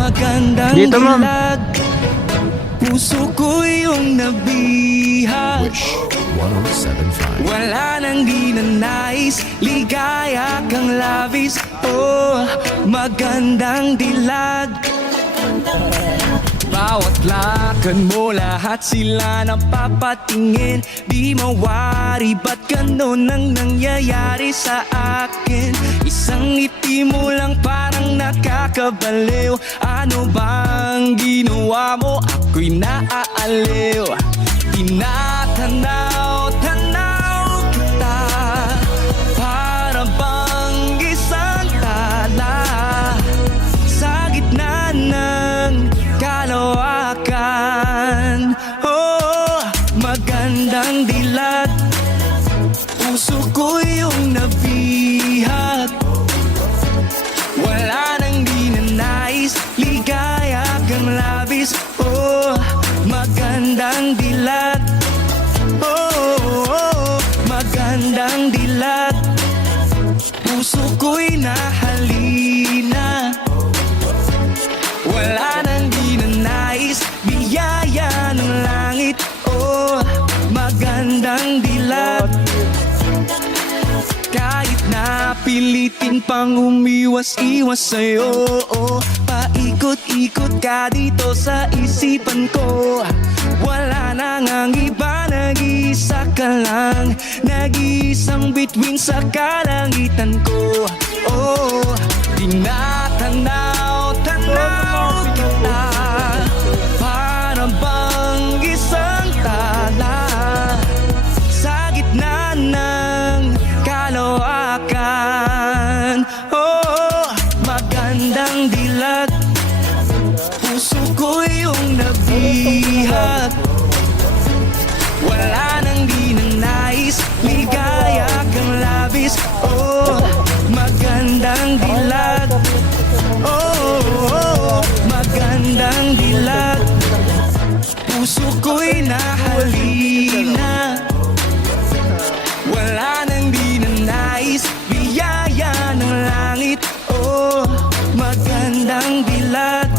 magandang Dito, ma'am. dilag. Puso ko yung nabihag. Wish 1075. Wala nang di na nais, ligaya kang labis. Oh, magandang dilag. Bawat lakad mo, lahat sila napapatingin. Di mawari, ba't ganun ang nangyayari sa akin? Isang ngiti mo lang parang nakakabaliw. Ano bang ginawa mo? Ako'y naaaliw. Tinatanaw-tanaw kita, para bang isang tala sa gitna ng kalawakan. Oh, magandang dilag. Puso ko yung nabihag. Wala nang di na nais, ligaya kang labis. Oh, magandang dilag. Oh, magandang dilag. Puso ko'y nahalina. Wala nang di na nais, biyaya ng langit. Oh, magandang dilag. Kahit na pilitin pang umiwas-iwas sa'yo, oh, paikot-ikot ka dito sa isipan ko. Wala nang ang iba, nag-iisa ka lang, nag-iisang bituin sa kalangitan ko. Oh, tinatanaw-tanaw kita, para bang isang tala sa gitna ng kalawakan. Oh, magandang dilag. Puso ko yung nabihag. Wala nang di na nais, ligaya kang labis. Oh, magandang dilag. Oh, magandang dilag. Puso ko'y nahalina. Wala nang di na nais, biyaya ng langit. Oh, magandang dilag.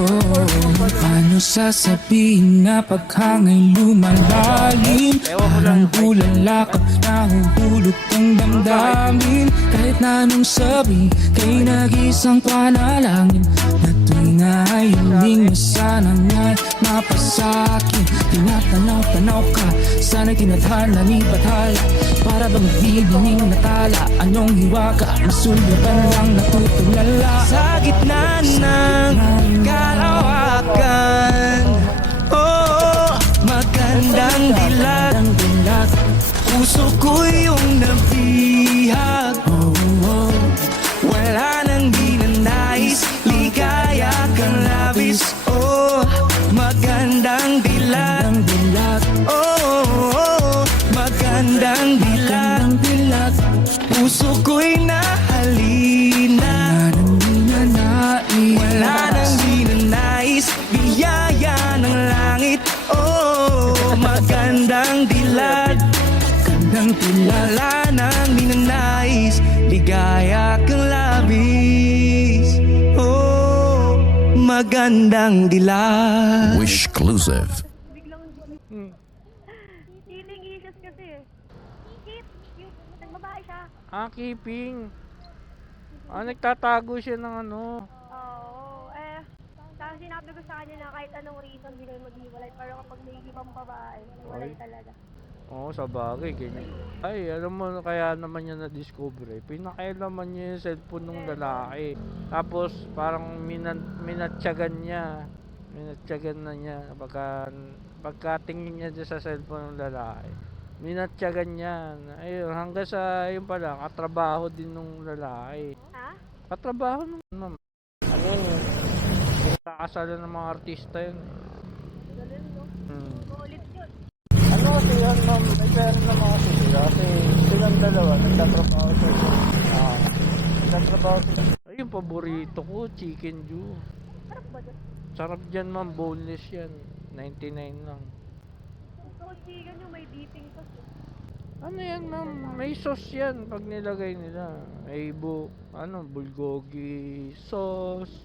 Oh, paano sasabihin na paghangay lumalalim? Parang bulala ka, nahuhulog kang damdamin. Kahit na anong sabi, kay nag-isang panalangin, na tuwing ay huling mo sana nga'y mapasakin. Tinatanaw-tanaw ka, sana'y tinadhana ni Bathala, para bang bibining natala. Anong hiwaga, masulutan lang natutulala sa gitna ng kalawakan. Oh, magandang dilag. Puso ko yung nabihag. Wala nang di na nais, ligaya kang labis. Oh, magandang dilag. Oh, magandang dilag. Puso ko'y nahalina. Wala nang di na nais, biyaya ng langit. Oh, magandang dilag. Gandang tilala nang di na nais, ligaya kang labis. Oh, magandang dilag. Wish exclusive. Healing issues kasi eh. Keep, yung babae siya. Keeping. Nagtatago siya ng ano. Oo, tapos sinabi ko sa kanya na kahit anong reason hindi kayo maghiwalay, pero kapag may ibang babae, hiwalay talaga. Oo, sa bagay, ganyan. Ay, alam mo, kaya naman niya na-discover eh. Pinakailaman niya yung cellphone ng lalaki. Tapos, parang minatyagan niya. Minatyagan na niya. Pagkatingin niya dyan sa cellphone ng lalaki. Minatyagan niya. Ayun, hanggang sa, yun pala, katrabaho din ng lalaki. Ha? Katrabaho ng ma'am. Ano yun? Kakasalan ng mga artista yun. Galing, no? Ulit yun. Ano kasi yan ma'am, may pera naman kasi sila kasi silang dalawa, nagtatrabaho sila. Nagtatrabaho sila. Ay, yung paborito ko, chicken Jew. Sarap ba doon? Sarap dyan ma'am, boneless yan. 99 lang. Gusto ko chicken yung may dipping sauce. Ano yan, ma'am? May sauce yan pag nilagay nila. May bulgogi sauce,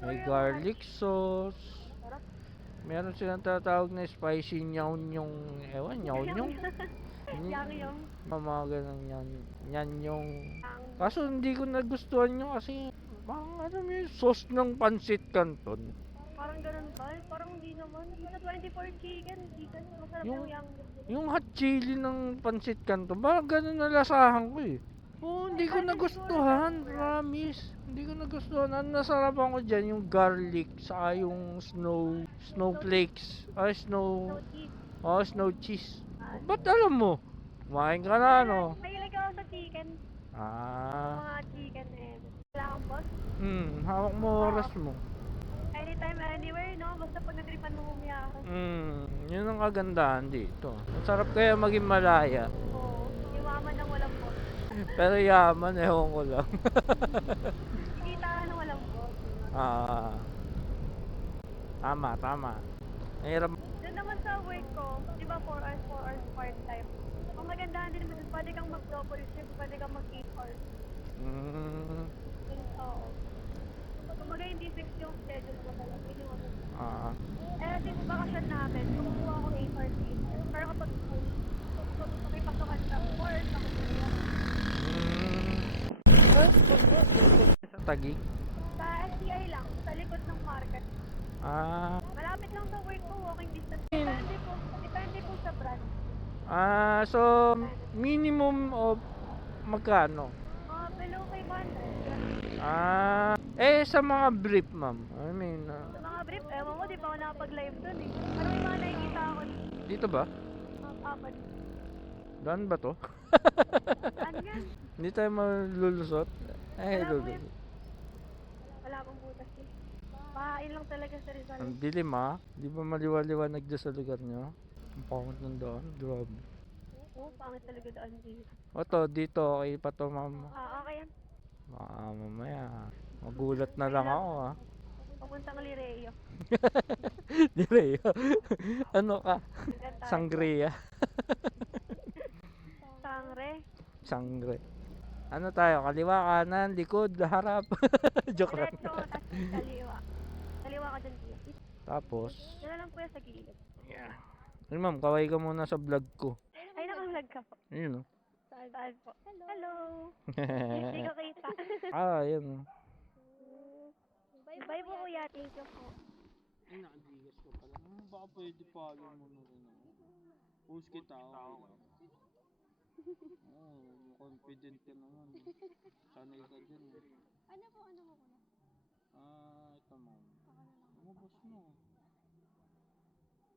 may garlic sauce. Sarap. Meron silang tatawag na spicy nyaw-nyong. Ewan, nyaw-nyong? Yang yung. Mga ganun yan. Yan yung... Ang Kaso hindi ko nagustuhan nyo kasi... Parang ano yung sauce ng pancit canton. parang ganun ba? Parang hindi naman. Sa 24 chicken, hindi ganun. Masarap Yung- yung yang. Yung hot chili ng pancit canton, parang ganun na lasahan ko eh. Oo, hindi ko nagustuhan, promise. Hindi ko nagustuhan. Ang nasarapan ko dyan, yung garlic, saka yung snowflakes. Ay, No cheese. snow cheese. Ba't alam mo? Kumain ka na, no? Mahilig ako sa chicken. Ah, Mga chicken eh. Wala kang boss. hawak mo oras mo. Anytime, anywhere, no? Basta pag nagripan mo umiyakan. Yun ang kagandahan dito. Ang sarap kaya maging malaya. Oo. Yumaman ng walang boss. Pero yaman, ewan ko lang. Kita ka ng walang boss. Ah, tama. Mahirap. Doon naman sa work ko, di ba 4 hours part-time. Ang magandahan din naman, pwede kang mag-double shift, pwede kang mag-8 hours. Mm, Oo. Kumbaga hindi fixed yung schedule ko talaga. Yun yung ano. ah, Since bakasyon namin, kumukuha ako 8 hours. Pero kapag school, may pasukan sa 4 hours ako nila. sa Taguig. Sa STI lang, sa likod ng market. Ah, Malapit lang sa work ko, walking distance. Depende po sa brand. so minimum of magkano? Below 500. Sa mga brief, ma'am. I mean, Sa mga brief, ewan mo, di ba ako nakapag-live dun eh. Pero may mga nakikita ako dito ba? apat. Daan ba to? Ano yan? Hindi tayo malulusot? Wala po Lulusot. yan. Wala akong butas eh. Pahain lang talaga sa Rizal. Ang dilim ha? Di ba maliwaliwanag dyan sa lugar nyo? Ang pangit ng daan, grabe. Oo, pangit talaga daan dito. Dito, okay pa to, ma'am. Okay yan. Mamaya, magulat na lang ako ha. Papuntang Lireo. Di ba yun? Ano ka? Ganda. Sangria. Sangre. Sangre. Ano tayo? Kaliwa, kanan, likod, harap. Joke lang. Diretso, tapos kaliwa. Kaliwa ka dyan dito. Tapos, Diyan na lang po yan sa gilid. yeah. Ay ma'am, kaway ka muna sa vlog ko. Ay, naka-vlog ka po. Ayun o. Saan po? Hello. Hindi ko kita. Ayun o. Bye po kuya. Thank you po. Ay, nakadigas ko pala. Baka pwede follow mo na rin ako. Post kita ako. Confident ka naman. Sanay ka dyan. Ano po ko na? Ito ma'am. Lumabas mo.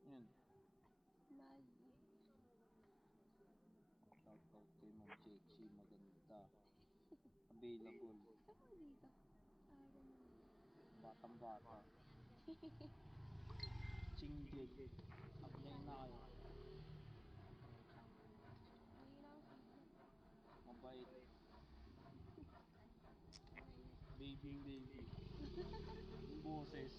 Yan. Shoutout kay Ma'am Sexy, maganda. Available. Batang bata. Single. Apply na kayo. Mabait. Baby. Boses.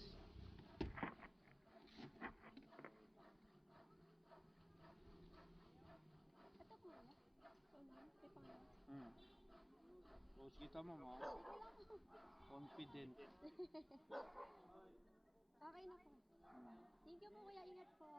Post kita mo ma. Confident. Okay na po. Thank you po kuya, ingat po.